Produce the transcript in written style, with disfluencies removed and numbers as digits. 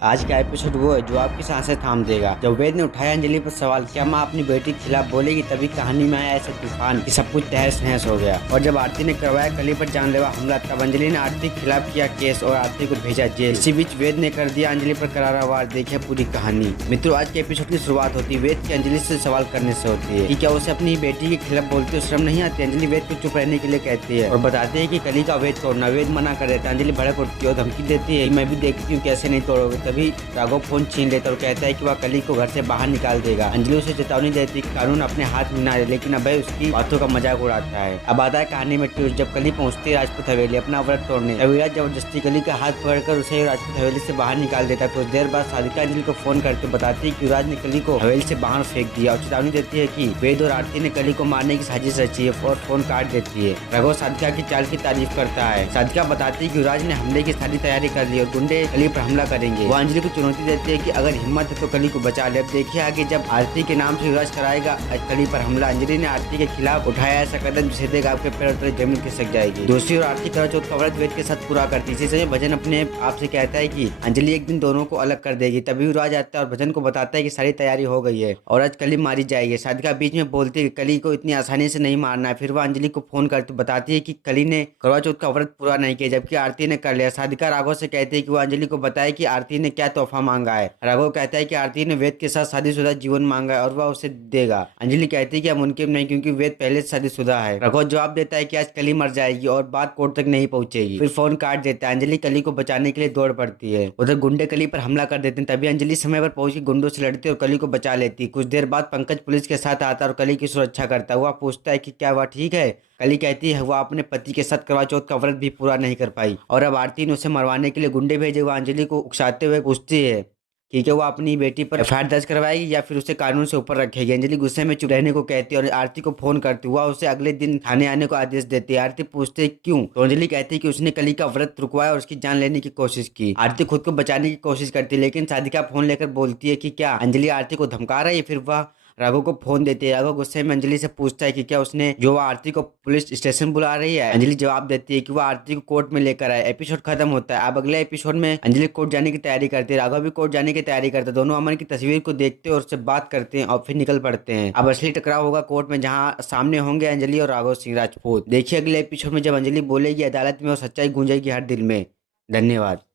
आज का एपिसोड वो है जो आपकी सांसें थाम देगा। जब वेद ने उठाया अंजलि पर सवाल, क्या माँ अपनी बेटी के खिलाफ बोलेगी, तभी कहानी में आया ऐसा तूफान कि सब कुछ तहस नहस हो गया। और जब आरती ने करवाया कली पर जानलेवा हमला, तब अंजलि ने आरती के खिलाफ किया केस और आरती को भेजा जेल। इसी बीच वेद ने कर दिया अंजलि पर करारा वार। देखिए पूरी कहानी। मित्रों, आज के एपिसोड की शुरुआत होती है वेद की अंजलि से सवाल करने से होती है कि क्या उसे अपनी बेटी के खिलाफ बोलते हुए शर्म नहीं आती। अंजलि वेद को चुप रहने के लिए कहती है और बताते हैं कि कली का वेद तोड़ना। वेद मना कर देता है। अंजलि भड़क उठती है और धमकी देती है, मैं भी देखती हूँ कैसे नहीं तोड़ोगे। तभी राघव फोन छीन लेता और कहता है कि वह कली को घर से बाहर निकाल देगा। अंजलि उसे चेतावनी देती कि कानून अपने हाथ में ना ले, लेकिन अभय उसकी बातों का मजाक उड़ाता है। अब आता है कहानी में ट्विस्ट। जब कली पहुंचती है राजपूत हवेली अपना व्रत तोड़ने, तब विराज जबरदस्ती कली का हाथ पकड़कर उसे राजपूत हवेली से बाहर निकाल देता है। कुछ देर बाद साधिका अंजलि को फोन करके बताती है कि विराज ने कली को हवेली से बाहर फेंक दिया और चेतावनी देती है कि वेद और आरती ने कली को मारने की साजिश रची है और फोन काट देती है। राघव साधिका की चाल की तारीफ करता है। साधिका बताती है कि विराज ने हमले की सारी तैयारी कर ली और गुंडे कली पर हमला करेंगे। वो अंजलि को चुनौती देती है कि अगर हिम्मत है तो कली को बचा ले। अब देखिए आगे जब आरती के नाम से युवराज कराएगा कली पर हमला। अंजलि ने आरती के खिलाफ उठाया ऐसा कदम जिसे देख आपके पैर तले जमीन खिसक जाएगी। दूसरी ओर आरती करवा चौथ का व्रत वेद के साथ पूरा करती। इसी समय भजन अपने आप से कहता है कि अंजलि एक दिन दोनों को अलग कर देगी। तभी युवराज आता है और भजन को बताता है कि सारी तैयारी हो गई है और आज कली मारी जाएगी। साधिका बीच में बोलती है कि कली को इतनी आसानी से नहीं मारना है। फिर वह अंजलि को फोन करती बताती है कि कली ने करवा चौथ का व्रत पूरा नहीं किया, जबकि आरती ने कर लिया। साधिका राघव से कहती है कि वह अंजलि को बताए कि आरती ने क्या तोहफा मांगा है। राघव कहता है कि आरती ने वेद के साथ शादीशुदा जीवन मांगा है और वह उसे देगा। अंजलि कहती है कि मुमकिन नहीं क्योंकि वेद पहले से शादीशुदा है। राघव जवाब देता है कि आज कली मर जाएगी और बात कोर्ट तक नहीं पहुंचेगी। फिर फोन काट देता है। अंजलि कली को बचाने के लिए दौड़ पड़ती है। उधर गुंडे कली पर हमला कर देते हैं। तभी अंजलि समय पर पहुंच गुंडों से लड़ती है और कली को बचा लेती है। कुछ देर बाद पंकज पुलिस के साथ आता है और कली की सुरक्षा करता है। वह पूछता है कि क्या वह ठीक है। कली कहती है वह अपने पति के साथ करवा चौथ का व्रत भी पूरा नहीं कर पाई और अब आरती ने उसे मरवाने के लिए गुंडे भेजे। वह अंजलि को उकसाते हुए पूछती है कि क्या वो अपनी बेटी पर एफआईआर दर्ज करवाएगी या फिर उसे कानून से ऊपर रखेगी। अंजलि गुस्से में चुप रहने को कहती है और आरती को फोन करती हुआ उसे अगले दिन थाने आने को आदेश देती है। आरती पूछती है क्यों, तो अंजलि कहती है कि उसने कली का व्रत रुकवाया और उसकी जान लेने की कोशिश की। आरती खुद को बचाने की कोशिश करती है, लेकिन साधिका फोन लेकर बोलती है कि क्या अंजलि आरती को धमका रही है। फिर वह राघव को फोन देती है। राघव गुस्से में अंजलि से पूछता है कि क्या उसने जो वह आरती को पुलिस स्टेशन बुला रही है। अंजलि जवाब देती है कि वह आरती को कोर्ट में लेकर आए। एपिसोड खत्म होता है। अब अगले एपिसोड में अंजलि कोर्ट जाने की तैयारी करती है, राघव भी कोर्ट जाने की तैयारी करता है। दोनों अमन की तस्वीर को देखते हैं और उससे बात करते हैं और फिर निकल पड़ते हैं। अब असली टकराव होगा कोर्ट में, जहाँ सामने होंगे अंजलि और राघव सिंह राजपूत। देखिए अगले एपिसोड में जब अंजलि बोलेगी अदालत में और सच्चाई गूंजेगी हर दिल में। धन्यवाद।